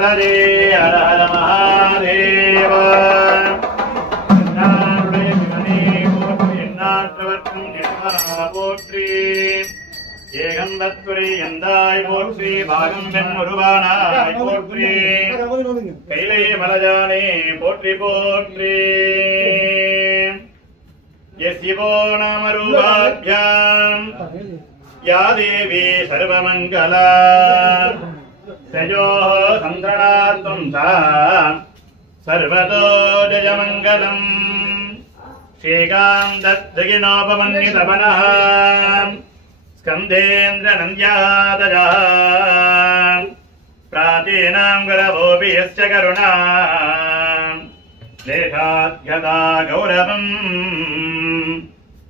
பததே ஹர ஹர மகாதேவ எண்ணாற்றவர்க்கும் போற்றி ஏகம்பத்துரை எந்தாய் போற்றி பாகம் பெண் உருவானாய் போற்றி கைலை மலஜானே போற்றி போற்றி யசிவோ நாமரூபாभ्याम् या देवी सर्वमङ्गला तयोः सन्त्रणात्वं सा सर्वतो जयमङ्गलम् श्रीकां दत्तगिनोपमन्वितमनः स्कन्देन्द्रनन्द्यादजः प्राचीनां गरवोऽपि यस्य करुणा लेखाद्यता गौरवम्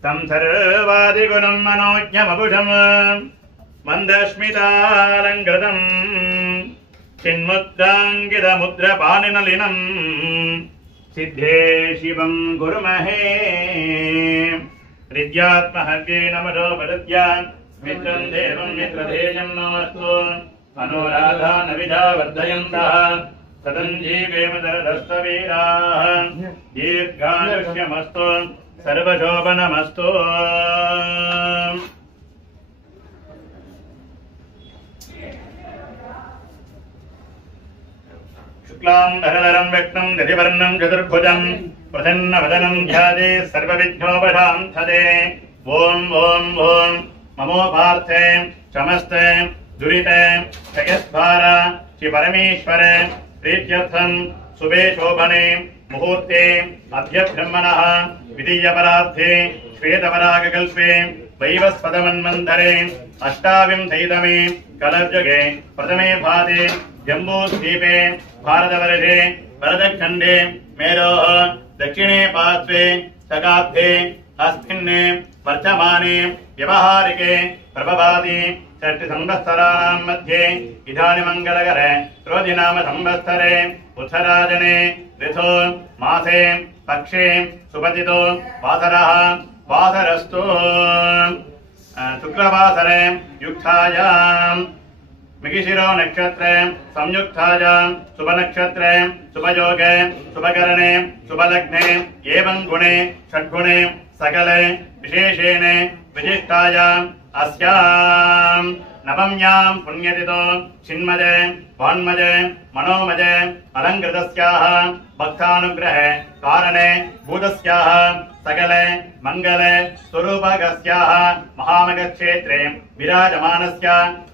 तं सर्वादिगुणं मनोज्ञमभुजम् मन्दस्मितालङ्कृतम् चिन्मुद्राङ्कितमुद्रपाणिनलिनम् सिद्धे शिवं गुरुमहे हृद्यात्महव्ये नमो वदत्यान् मित्रं देवं मित्रधेयं नमस्तु मनोराधानविधा वर्धयन्तः सदञ्जीवेमदरदस्तवीराः दीर्घायुष्यमस्तु सर्वशोभनमस्तु शुक्लां भरधरं व्यक्तं गतिवर्णं चतुर्भुजं प्रसन्नवदनं ध्याये सर्वविघ्नोपशान्तये ॐ ॐ ॐ ममोपार्थे समस्ते दुरिते जगद्भार श्री परमेश्वर प्रीत्यर्थं शुभे शोभने मुहूर्ते अद्य ब्रह्मणः विधीयपरार्थे श्वेतपरागकल्पे वैवस्वतमन्वन्तरे अष्टाविंशतितमे कलर्जुगे प्रथमे भाते जम्बूद्वीपे भारतवर्षे भरतखण्डे मेरोः दक्षिणे पार्श्वे शकाब्दे अस्मिन् वर्तमाने व्यवहारिके प्रभवादि षष्टिसंवत्सराणां मध्ये इदानीं मङ्गलकरे क्रोधिनाम संवत्सरे उत्तरायणे ऋतौ मासे पक्षे सुपतितो वासरः वासरस्तु शुक्रवासरे युक्तायां मृगशिरो नक्षत्रे संयुक्तायां शुभनक्षत्रे शुभयोगे शुभकरणे शुभलग्ने एवं गुणे षड्गुणे सकले विशेषेण विशिष्टायाम् अस्यां नवम्यां पुण्यतिथौ चिन्मये वान्मये मनोमये अलङ्कृतस्याः भक्तानुग्रहे कारणे भूतस्याः सकले मङ्गले स्वरूपकस्याः महामगक्षेत्रे विराजमानस्य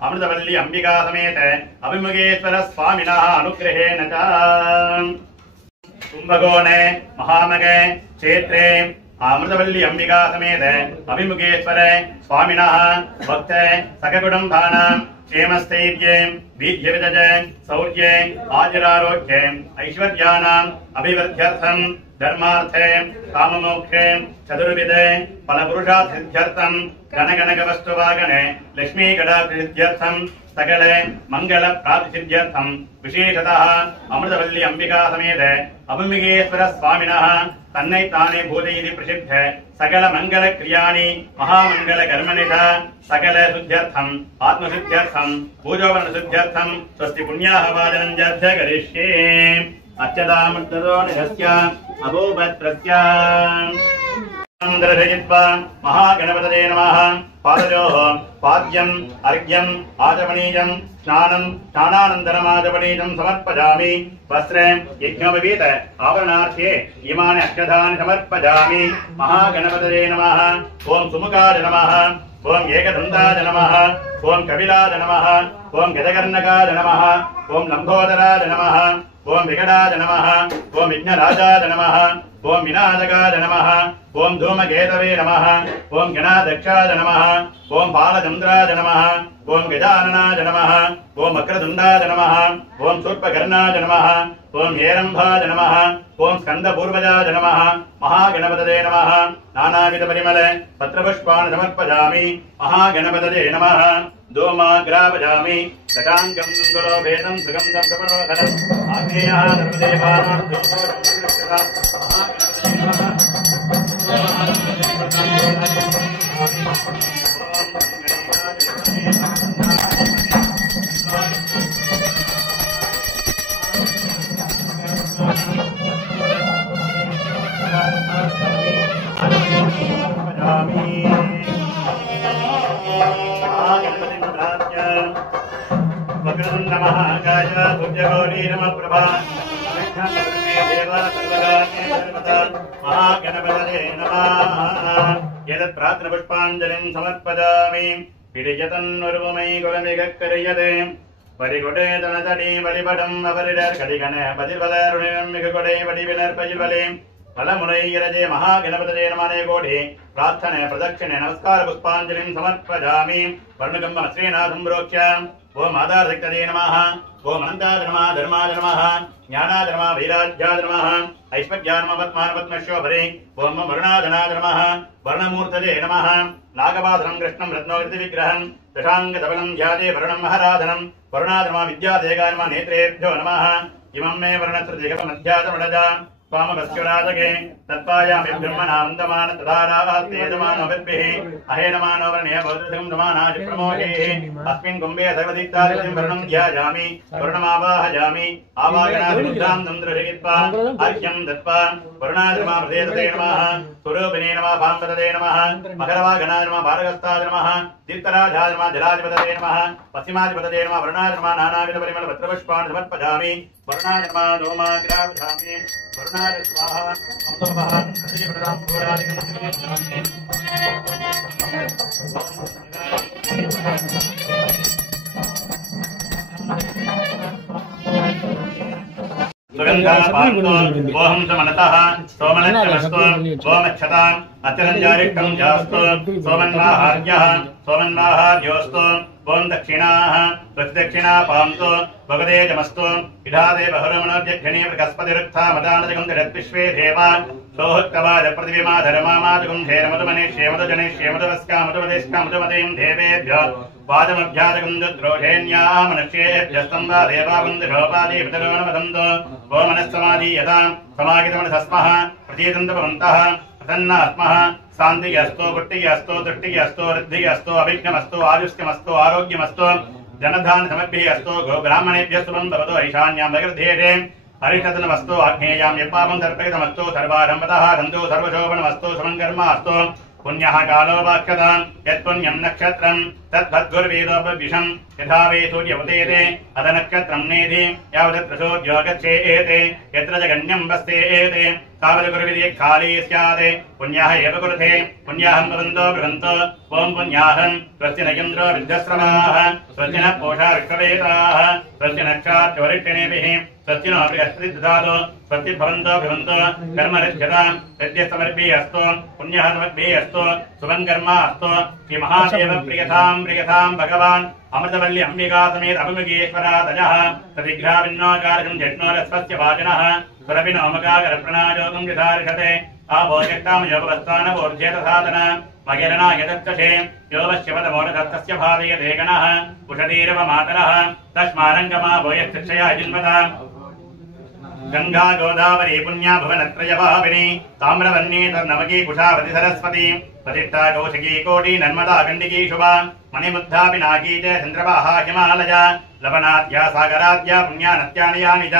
अमृतवल्ली अंबिका समेत अभिमुखेश्वर स्वामिनः अनुग्रहेण च कुम्भकोणे महामगे क्षेत्रे अमृतवल्ली अंबिका समेत अभिमुखेश्वर स्वामिनः भक्त सककुटुम्बानां क्षेमस्थैर्ये वीर्यविजये शौर्ये आयुरारोग्ये ऐश्वर्याणाम् अभिवृद्ध्यर्थं धर्मार्थे काममोक्षे चतुर्विधे फलपुरुषार्थित्यर्थं धनगणकवस्तुवागणे लक्ष्मीकटाक्षित्यर्थं सकले मंगल प्राप्तिसिद्ध्यर्थं विशेषतः अमृतवल्ली अंबिका समेत अभिमुखेश्वर स्वामिनः तन्नै ताने भूतैः प्रसिद्ध सकल मंगल क्रियाणि महामंगल कर्मणि च सकल शुद्ध्यर्थं आत्मशुद्ध्यर्थं पूजोपन शुद्ध्यर्थं स्वस्ति पुण्याः वाचनं जध्य करिष्ये अच्युतामृततो निरस्य अभूवत्रस्य महागणपतये नमः पादयोः पाद्यम् अर्घ्यम् आचमनीयम् स्नानं स्नानानन्तरमाचमनीयं समर्पयामि वस्त्रे यज्ञोपवीत आवरणार्थे इमानि अक्षतानि समर्पयामि महागणपतये नमः ओं सुमुखाय नमः ओं एकदन्ताय नमः ओं कपिलाय नमः ओं गजकर्णकाय नमः ओं लम्बोदराय नमः ओं विकटाय नमः ओं विघ्नराजाय नमः ओं विनायकाय नमः ओं धूमकेतवे नमः ओं गणाध्यक्षाय नमः ओं बालचन्द्राय नमः ओं गजाननाय नमः ओं वक्रतुण्डाय नमः ओं शूर्पकर्णाय नमः ओं हेरम्भाय नमः ओं स्कन्दपूर्वजाय नमः महागणपतये नमः नानाविधपरिमल पत्रपुष्पाणि समर्पयामि महागणपतये नमः धूमाग्रापयामि शताङ्गं सुन्दरो भेदं सुगन्धं प्रपरोधनम् आग्नेयः सर्वदेवानां महाकाय सूर्यगौरी नमः प्रभा महागणपतये नमः यदत् प्रार्थना पुष्पाञ्जलिं समर्पयामि पिडियतन्नुर्वमयि कुलमिगक्करियते परिगुडे तनतडी बलिपडम् अपरिडर् कलिगण पतिर्वलरुणिरं मिगुडे पडिविनर् पजिल्वले फलमुनैरजे महागणपतये नमः कोटि प्रार्थने प्रदक्षिणे नमस्कार पुष्पाञ्जलिं समर्पयामि वर्णगम्ब श्रीनाथं प्रोक्ष्य ओम आधारशक्तये नमः ओम अनन्ताय नमः धर्माय नमः ज्ञानाय नमः वैराग्याय नमः ऐश्वर्याय नमः पद्मानपद्मशोभरे ओम वरुणाधनाय नमः वर्णमूर्तये नमः नागवाधनं कृष्णं रत्नोक्तिविग्रहं दशाङ्गधवलं ध्याये वरुणं महाराधनं वरुणाय नमः विद्यादेगाय नमः नेत्रेभ्यो नमः इमं मे वर्णत्रदिगमध्यातमडजा स्वामभस्युराजके तत्पायामि ब्रह्मणावन्दमान तदारावास्तेजमानोभिर्भिः अहेनमानो वर्ण्य भवतुं समानाय प्रमोदेः अस्मिन् कुम्भे सर्वदीप्तादित्यं वर्णं ध्यायामि वर्णमावाहयामि आवाहनादिमुद्रां तन्द्रहित्वा अर्घ्यं दत्त्वा वरुणादिमामृतेतते नमः स्वरूपिणे नमः भान्ततते नमः मकरवागणाय नमः भारगस्ताय नमः दीप्तराजाय नमः जलाधिपतये नमः पश्चिमाधिपतये नमः वरुणाय नमः नानाविधपरिमलपत्रपुष्पाणि समर्पयामि वरुणाय नमः धूमाग्रावधामि वरुणाय स्वाहा अमृतमः सत्यप्रदां घोरादिकं ओहं समनतः सोमनत्तमस्तु ओमक्षताम् अत्यरञ्जारिष्टं जास्तु सोमन्वाहार्यः सोमन्वाहार्योस्तु ओम दक्षिणाः प्रतिदक्षिणा पांतो भगवते जमस्तु इधादे बहुरमणोद्यक्षिणे बृहस्पतिरुत्था मदानजगं जगद्विश्वे देवा सोहुत्तवाद प्रतिविमा धर्मामाजगं धेरमधुमने क्षेमधुजने क्षेमधुवस्कामधुमदेष्कामधुमतीं देवेभ्यो वादमभ्याजगं द्रोषेण्याः मनुष्येभ्यस्तं वा देवावन्दोपादि पितरोणवदन्तो वो मनस्समाधीयतां समागितमनसस्मः प्रतीदन्तभवन्तः प्रसन्नात्मः शान्तिरस्तु पुष्टिरस्तु तुष्टिरस्तु वृद्धिरस्तु अभिज्ञमस्तु आयुष्यमस्तु आरोग्यमस्तु जनधान समर्पिः अस्तु गोब्राह्मणेभ्यः शुभं भवतु ईशान्यां जगद्धेते हरिष्ठधनमस्तु आग्नेयां यपापं तर्पयितमस्तु सर्वारम्भतः रन्तु सर्वशोभनमस्तु समङ्कर्मास्तु पुण्यः कालो वाक्यतां यत्पुण्यं नक्षत्रं तद्भद्गुर्वेदोपविशं यथा वै सूर्यवतेते अथ नक्षत्रं नेधि यावदत्र सूर्यो गच्छेते यत्र जगन्यं वस्तेते तावद्गुरुविदे काले स्यात् पुण्याः एव कुरुते पुण्याहं भवन्तो बृहन्तो ओं पुण्याहं स्वस्य न इन्द्रो विद्यश्रवाः स्वस्य न पूषा विश्ववेदाः स्वस्य नक्षात्वरिक्षिणेभिः स्वस्य नो बृहस्पति ददातु स्वस्ति भवन्तो बृहन्तो कर्मरिध्यतां यद्यस्तमर्भिः अस्तु पुण्यः समर्भिः अस्तु शुभं कर्म अस्तु श्रीमहादेव प्रियतां भगवान् अमृतवल्ली अंबिका समेत अभिमुखीश्वरादजः तदिघ्राभिन्नोकारकं जष्णोरस्वस्य वाचनः सुरभिनोमकाकरप्रणाजोगं यथार्हते आभोजक्तामयोगवस्थानवोर्ध्येतसाधन मगिरणायदत्तशे योगश्यपदमोरदत्तस्य भावयते गणः उषतीरव मातरः तस्मारङ्गमाभोयस्तिक्षया जिन्वता गंगा गोदावरी पुण्या भुवनत्रयभाविनी ताम्रवर्णी तर्नमकी कुशावती सरस्वती प्रतिष्ठा कौशिकी कोटि नर्मदा गंडिकी शुभा मणिमुद्धा पिनाकी च चंद्रवाहा हिमालया लवणाद्या सागराद्या पुण्या नत्यानि च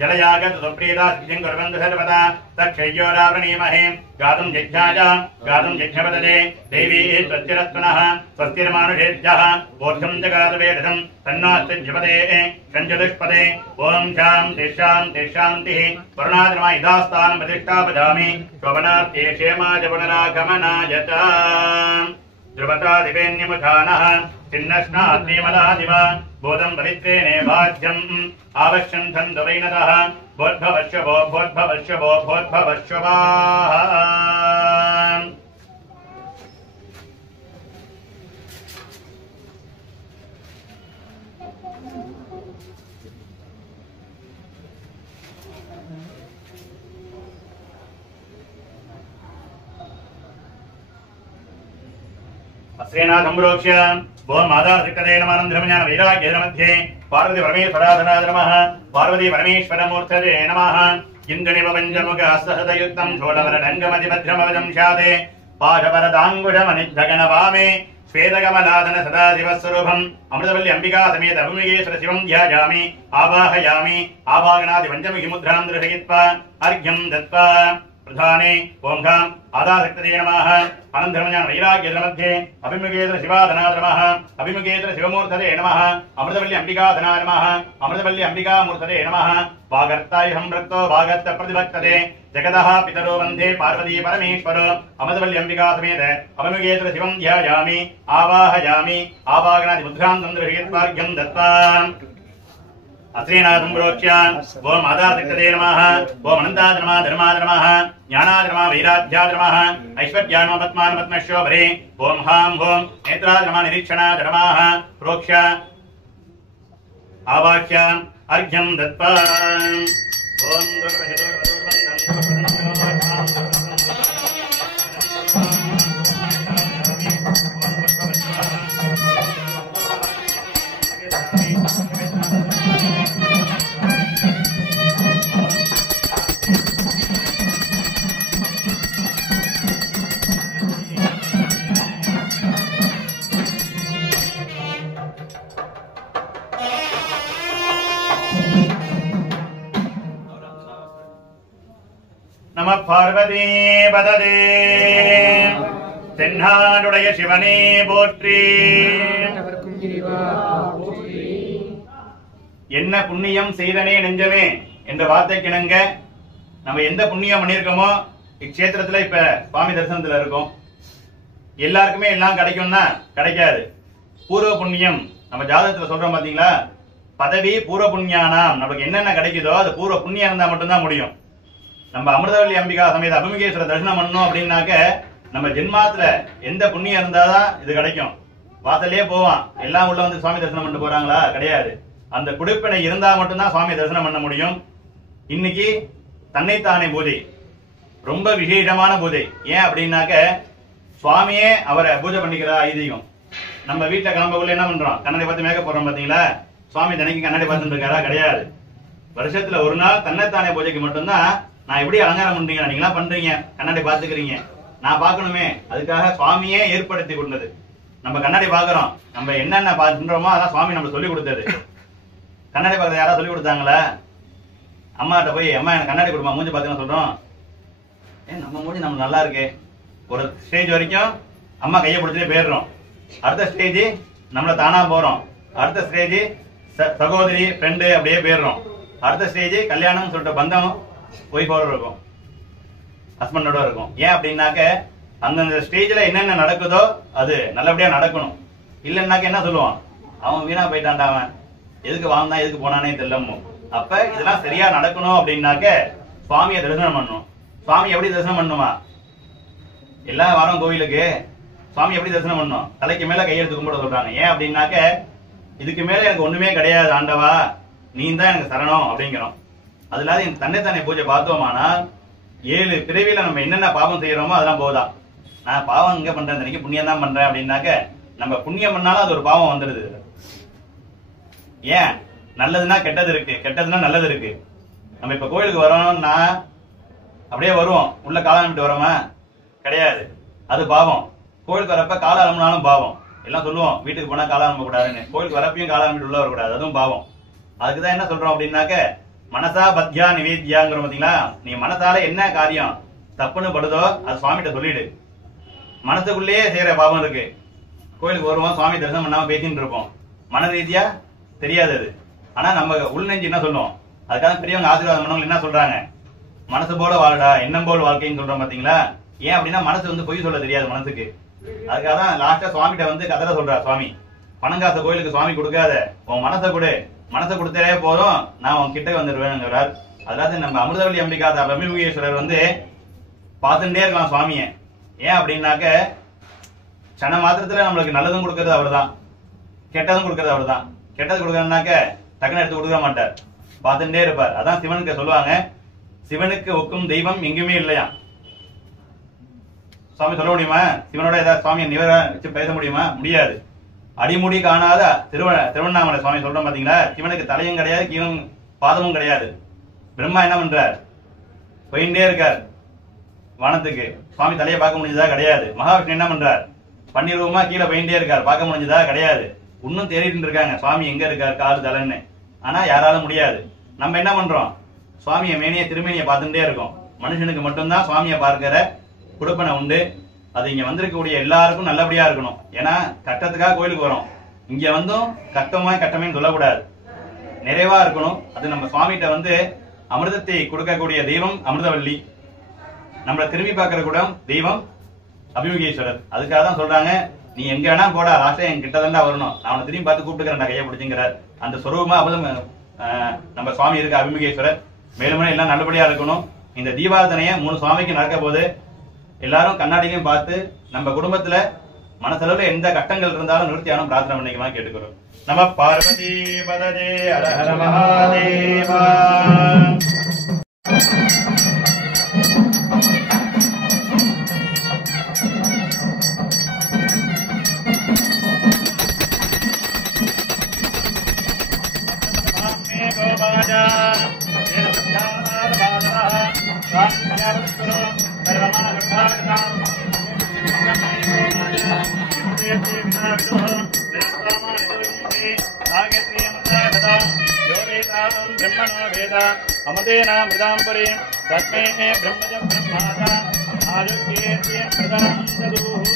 जलयागत सुप्रीता सिद्धिं कुर्वन्तु सर्वदा तक्षय्योरावृणीमहे गातुं जिज्ञाय गातुं जिज्ञपतये देवी स्वस्तिरत्नः स्वस्तिर्मानुषेभ्यः ऊर्ध्वं च गातुवेदं तन्नास्तिज्यपते षञ्चतुष्पदे ॐ शान्तिः शान्तिः वरुणाद्रमा इदास्तानं प्रतिष्ठापयामि शोभनार्थे क्षेमाय पुनरागमनाय च ध्रुवतादिवेन्यमुखानः चिन्नस्नाद्विमलादिव बोधं पवित्रेणे भाज्यम् आवश्यं छन्दवैनतः भोद्भवश्वभो भोद्भवश्वभो भोद्भवश्वभाः श्रीनाथं प्रोक्ष्य ओम आधारशक्तये नमः धर्मज्ञान वैराग्येन मध्ये पार्वती परमेश्वराधनाय नमः पार्वती परमेश्वरमूर्तये नमः इन्द्रनिव पञ्चमुखहस्तयुक्तं षोडवरडङ्गमतिभद्रमवजं स्याते पाशवरदाङ्गुशमनिद्धगणवामे श्वेतकमलादन सदाशिवस्वरूपम् अमृतवल्ली अंबिका समेत अभिमुखीश्वर शिवं ध्यायामि आवाहयामि आवाहनादि पञ्चमुखी मुद्रां दर्शयित्वा अर्घ्यं दत्त्वा प्रधाने ओम घाम आदाशक्तये नमः अनंतरमज्ञान वैराग्येन्द्र मध्ये अभिमुखेन्द्र शिवाधनाय नमः अभिमुखेन्द्र शिवमूर्तये नमः अमृतवल्ली अंबिकाधनाय नमः अमृतवल्ली अंबिका मूर्तये नमः वागर्ताय संवृत्तो वागर्त प्रतिभक्तते जगतः पितरो वन्दे पार्वती परमेश्वर अमृतवल्ली अंबिका समेत अभिमुखेन्द्र शिवं ध्यायामि आवाहयामि आवाहनादि मुद्रां गृहीत्वार्घ्यं दत्त्वा अत्रीनाथं प्रोक्ष्य ओम आदाशक्तये नमः ओम अनन्ताय नमः धर्माय नमः ज्ञानाय नमः वैराग्याय नमः ऐश्वर्याय नमः पद्माय पद्मशोभरे ओम हां ओम नेत्राय नमः निरीक्षणाय नमः प्रोक्ष्य आवाह्य अर्घ्यं दत्त्वा ओम नमः पार्वती पददे தென்னாடுடைய சிவனே போற்றி. என்ன புண்ணியம் செய்தனே நெஞ்சமே என்ற வார்த்தைக்கிணங்க நம்ம எந்த புண்ணியம் பண்ணிருக்கோமோ இக்ஷேத்திரத்துல இப்ப சுவாமி தரிசனத்துல இருக்கும். எல்லாருக்குமே எல்லாம் கிடைக்கும்னா கிடைக்காது. பூர்வ புண்ணியம் நம்ம ஜாதகத்துல சொல்றோம் பாத்தீங்களா, பதவி பூர்வ புண்ணியானாம். நமக்கு என்னென்ன கிடைக்குதோ அது பூர்வ புண்ணியம் இருந்தா மட்டும்தான் முடியும். நம்ம அமிர்தவல்லி அம்பிகா சமேத அபிமுகேஸ்வர தரிசனம் பண்ணணும் அப்படின்னாக்க நம்ம ஜென்மாத்துல எந்த புண்ணியம் இருந்தாதான் இது கிடைக்கும். வாசலே போவான், எல்லாம் உள்ள வந்து சுவாமி தரிசனம் பண்ணிட்டு போறாங்களா? கிடையாது. அந்த குடிப்பினை இருந்தா மட்டும்தான் சுவாமி தரிசனம் பண்ண முடியும். இன்னைக்கு தன்னைத்தானே பூஜை ரொம்ப விசேஷமான பூஜை. ஏன் அப்படின்னாக்க சுவாமியே அவரை பூஜை பண்ணிக்கிறா ஐதீகம். நம்ம வீட்டுல கிளம்பக்குள்ள என்ன பண்றோம்? கண்ணாடி பார்த்து மேக்கப் போடுறோம் பாத்தீங்களா? சுவாமி தினைக்கு கண்ணாடி பார்த்துட்டு இருக்காரா? கிடையாது. வருஷத்துல ஒரு நாள் தன்னைத்தானே பூஜைக்கு மட்டும்தான் நான் எப்படி அலங்காரம் பண்றீங்க, நீங்களா பண்றீங்க, கண்ணாடி பாத்துக்கிறீங்க, நான் பாக்கணுமே, அதுக்காக சுவாமியே ஏற்படுத்தி கொண்டது. நம்ம கண்ணாடி பாக்குறோம், நம்ம என்னென்ன பண்றோமோ அதான் சுவாமி நம்ம சொல்லி கொடுத்தது. கண்ணாடி பார்க்கறது யாராவது சொல்லி கொடுத்தாங்களா? அம்மாட்ட போய் அம்மா எனக்கு கண்ணாடி கொடுமா மூஞ்சி பாத்தீங்கன்னா சொல்றோம், நம்ம மூஞ்சி நம்ம நல்லா இருக்கு. ஒரு ஸ்டேஜ் வரைக்கும் அம்மா கையை பிடிச்சிட்டே போயிடுறோம். அடுத்த ஸ்டேஜ் நம்மள தானா போறோம். அடுத்த ஸ்டேஜ் சகோதரி ஃப்ரெண்டு அப்படியே போயிடுறோம். அடுத்த ஸ்டேஜ் கல்யாணம் சொல்லிட்டு பந்தம் ஒய்ஃபோட இருக்கும், ஹஸ்பண்டோட இருக்கும். ஏன் அப்படின்னாக்க அந்தந்த ஸ்டேஜ்ல என்னென்ன நடக்குதோ அது நல்லபடியா நடக்கணும். இல்லைன்னாக்க என்ன சொல்லுவான், அவன் வீணா போயிட்டான்டா, அவன் எதுக்கு வாழ்ந்தான் எதுக்கு போனானே தெரியலமோ. அப்ப இதெல்லாம் சரியா நடக்கணும் அப்படின்னாக்க சுவாமியை தரிசனம் பண்ணணும். சுவாமி எப்படி தரிசனம் பண்ணுமா? எல்லா வாரம் கோவிலுக்கு சுவாமி எப்படி தரிசனம் பண்ணணும்? தலைக்கு மேல கையெழுத்து கும்பிட சொல்றாங்க. ஏன் அப்படின்னாக்க இதுக்கு மேல எனக்கு ஒண்ணுமே கிடையாது ஆண்டவா, நீ தான் எனக்கு சரணம் அப்படிங்கிறோம். அதுல தன்னைத்தானே பூஜை பார்த்தோமானால் 7 பிறவியில நம்ம என்னென்ன பாவம் செய்யறோமோ அதெல்லாம் போதான். நான் பாவம் இங்க பண்றேன், இன்னைக்கு புண்ணியம் தான் பண்றேன் அப்படின்னாக்க நம்ம புண்ணியம் பண்ணாலும் அது ஒரு பாவம் வந்துடுது. ஏன்? நல்லதுன்னா கெட்டது இருக்கு, கெட்டதுன்னா நல்லது இருக்கு. நம்ம இப்ப கோயிலுக்கு வரோம்னா அப்படியே வருவோம், உள்ள காலம் வரோமா? கிடையாது, அது பாவம். கோயிலுக்கு வரப்ப கால அலம்பினாலும் பாவம். எல்லாம் சொல்லுவோம் வீட்டுக்கு போனா கால அலம்ப கூடாதுன்னு, கோயிலுக்கு வரப்பையும் கால அலம்பிட்டு உள்ள வரக்கூடாது, அதுவும் பாவம். அதுக்குதான் என்ன சொல்றோம் அப்படின்னாக்க மனசா பத்யா நிவேத்யாங்கிற பாத்தீங்களா? நீ மனசால என்ன காரியம் தப்புன்னு படுதோ அது சுவாமிகிட்ட சொல்லிடு. மனசுக்குள்ளேயே செய்யற பாவம் இருக்கு. கோயிலுக்கு வருவோம், சுவாமி தரிசனம் பண்ணாம பேசிட்டு இருப்போம், மன ரீதியா தெரியாது அது. ஆனா நம்ம உள்நெஞ்சு என்ன சொல்லுவோம்? அதுக்காக பெரியவங்க ஆசீர்வாதம் பண்ணவங்க என்ன சொல்றாங்க? மனசு போல வாழ்டா, எண்ணம் போல் வாழ்க்கைன்னு சொல்றோம் பாத்தீங்களா? ஏன் அப்படின்னா மனசு வந்து பொய் சொல்ல தெரியாது மனசுக்கு. அதுக்காக தான் லாஸ்டா சுவாமிகிட்ட வந்து கதற சொல்றா சுவாமி, பணங்காச கோயிலுக்கு சுவாமி கொடுக்காத, உன் மனசை கொடு, மனசை கொடுத்தாலே போதும் நான் உன் கிட்ட வந்துடுவேன். அதாவது நம்ம அமிர்தவல்லி அம்பிகா அபிமுகேஸ்வரர் வந்து பார்த்துட்டே இருக்கலாம் சுவாமிய. ஏன் அப்படின்னாக்க சன மாத்திரத்துல நம்மளுக்கு நல்லதும் கொடுக்கறது அவர் தான், கெட்டதும் கொடுக்கறது அவர் தான். கெட்டது கொடுக்கறதுனாக்க டக்குன்னு எடுத்து கொடுக்க மாட்டார், பார்த்துட்டே இருப்பார். அதான் சிவனுக்கு சொல்லுவாங்க, சிவனுக்கு ஒக்கும் தெய்வம் எங்குமே இல்லையா. சுவாமி சொல்ல முடியுமா? சிவனோட ஏதாவது சுவாமியை நிவர வச்சு பேச முடியுமா? முடியாது. அடிமுடி காணாத திருவண்ணாமலை சுவாமி சொல்றோம் பாத்தீங்களா? சிவனுக்கு தலையும் கிடையாது, கீழும் பாதமும் கிடையாது. பிரம்மா என்ன பண்றார்? போயிட்டே இருக்கார் வானத்துக்கு. சுவாமி தலையை பார்க்க முடிஞ்சதா? கிடையாது. மகாவிஷ்ணு என்ன பண்றார்? பன்னிரூபமா கீழே போயிட்டே இருக்கார், பார்க்க முடிஞ்சதா? கிடையாது. இன்னும் தேடிட்டு இருக்காங்க சுவாமி எங்க இருக்கார் கால் தலைன்னு. ஆனா யாராலும் முடியாது. நம்ம என்ன பண்றோம்? சுவாமியை மேனிய திருமேனியை பார்த்துட்டே இருக்கோம். மனுஷனுக்கு மட்டும்தான் சுவாமியை பார்க்கிற கொடுப்பனை உண்டு. அது இங்க வந்திருக்கக்கூடிய எல்லாருக்கும் நல்லபடியா இருக்கணும். ஏன்னா கட்டத்துக்காக கோயிலுக்கு வரோம். இங்க வந்தும் கட்டமே சொல்லக்கூடாது, நிறைவா இருக்கணும். அது நம்ம சுவாமிகிட்ட வந்து அமிர்தத்தை கொடுக்கக்கூடிய தெய்வம் அமிர்தவல்லி, நம்மளை திரும்பி பார்க்கிற கூட தெய்வம் அபிமுகேஸ்வரர். அதுக்காக தான் சொல்றாங்க, நீ எங்க வேணா போடா, லாஸ்டா என் கிட்ட தான் வரணும், நான் அவனை திரும்பி பார்த்து கூப்பிட்டுக்கிறேன் கையை பிடிச்சுங்கிறார். அந்த சொரூபமா அமிர்தம் நம்ம சுவாமி இருக்க அபிமுகேஸ்வரர். மேலும் எல்லாம் நல்லபடியா இருக்கணும். இந்த தீபாவதனைய 3 சுவாமிக்கு நடக்க போது எல்லாரும் கண்ணாடியும் பார்த்து நம்ம குடும்பத்துல மனசளவுல எந்த கட்டங்கள் இருந்தாலும் நிறுத்தியானும் பிரார்த்தனை பண்ணிக்கலாம் கேட்டுக்கிறோம். நம பார்வதி பதஜே ஹர ஹர மகாதேவா. अमदेना मृदांबरे तस्मै ब्रह्मज ब्रह्माता आयुर्केत्ये प्रदानं ददुः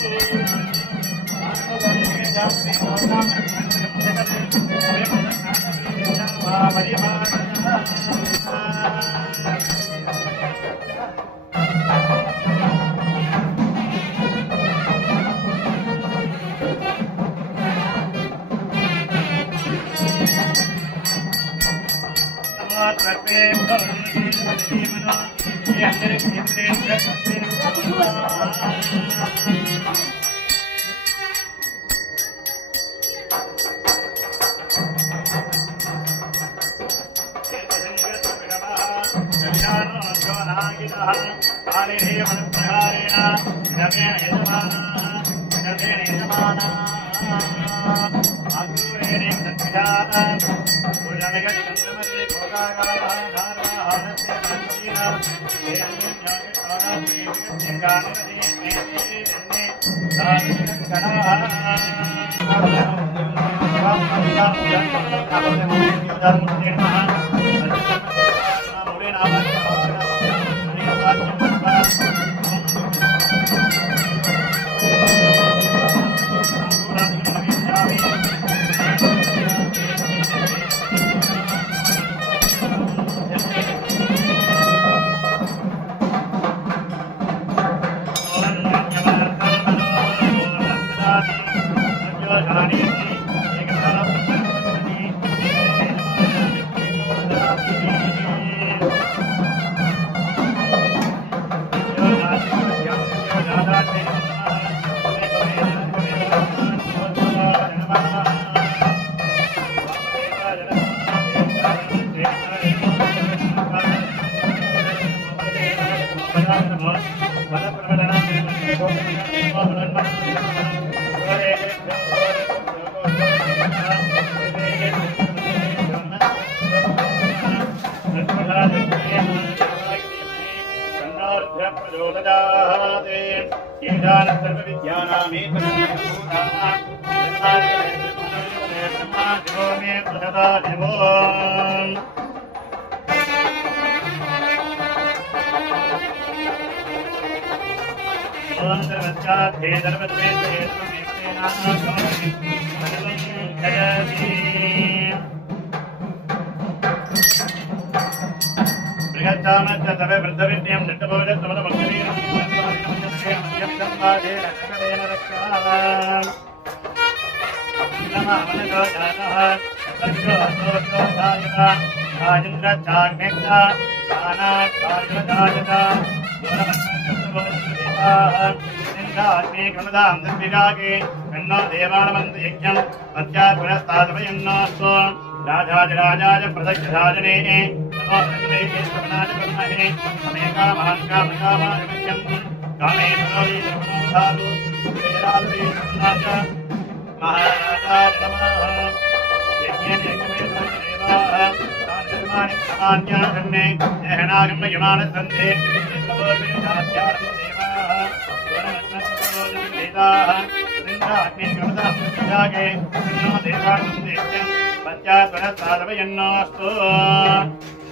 राजाय प्रदक्षिणाजने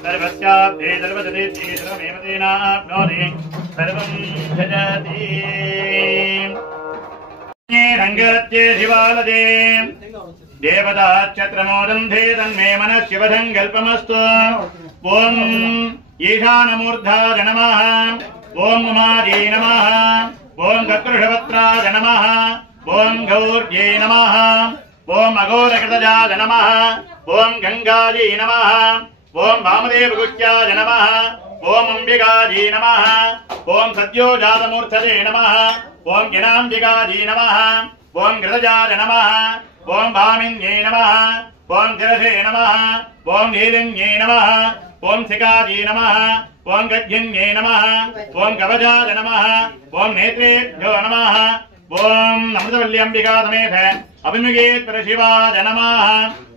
सर्वस्याब्धे सर्वजति सर्वमेव तेनाप्नोति सर्वं जयति रंगरत्ये शिवालदे देवताच्छत्रमोदन्धे तन्मे मनः शिवसङ्कल्पमस्तु ओम ईशानमूर्धाय नमः ओम उमायै नमः ओम ककृषवत्राय नमः ओम गौर्यै नमः ओम अघोरकृतजाय नमः ओम गंगायै नमः ओम वामदेवगुह्याय नमः ओम अंबिकायै नमः ओम सद्योजातमूर्धये नमः ओम ज्ञानाम्बिकायै नमः ओम घृतजाय नमः ओम भामिन्यै नमः ओम शिरसे नमः ओम नीलिन्यै नमः ओम शिखायै नमः ओम गज्ञन्यै नमः ओम कवचाय नमः ओम नेत्रेभ्यो नमः ओम अमृतवल्ल्यम्बिका समेत अभिमुखेश्वर शिवाय नमः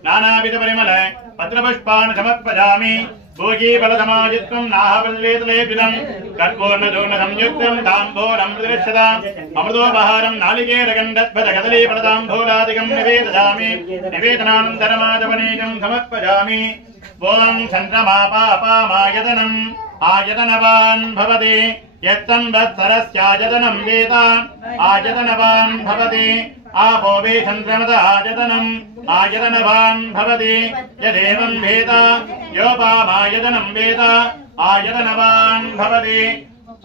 नानाविध परिमल पत्रपुष्पान् समर्पयामि भोगी फलसमायुक्तं नाहवल्लेतलेपितं कर्पूर्णचूर्ण संयुक्तं ताम्बूलं प्रदर्शयामि अमृतोपहारं नालिकेरगण्डध्वज कदलीफलताम्बूलादिकं निवेदयामि निवेदनानन्तरमादवनेकं समर्पयामि ओम चन्द्रमा पापामायतनम् आयतनवान् भवति यत्तन्वत्सरस्यायतनं वेद आयतनवान् भवति आपो वे चन्द्रमदायतनम् आयतनवान् भवति यदेवं वेद योपामायतनं वेद आयतनवान् भवति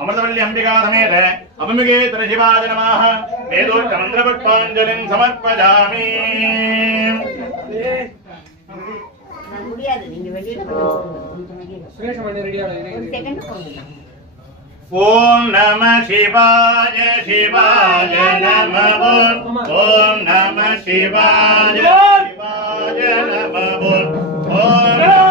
अमृतवल्ली अंबिका समेत अभिमुखेश्वर शिवाय नमः वेदोक्तमन्त्रपुष्पाञ्जलिं समर्पयामि ओम नमः शिवाय शिवाय नमः ओम नमः शिवाय शिवाय नमः ओम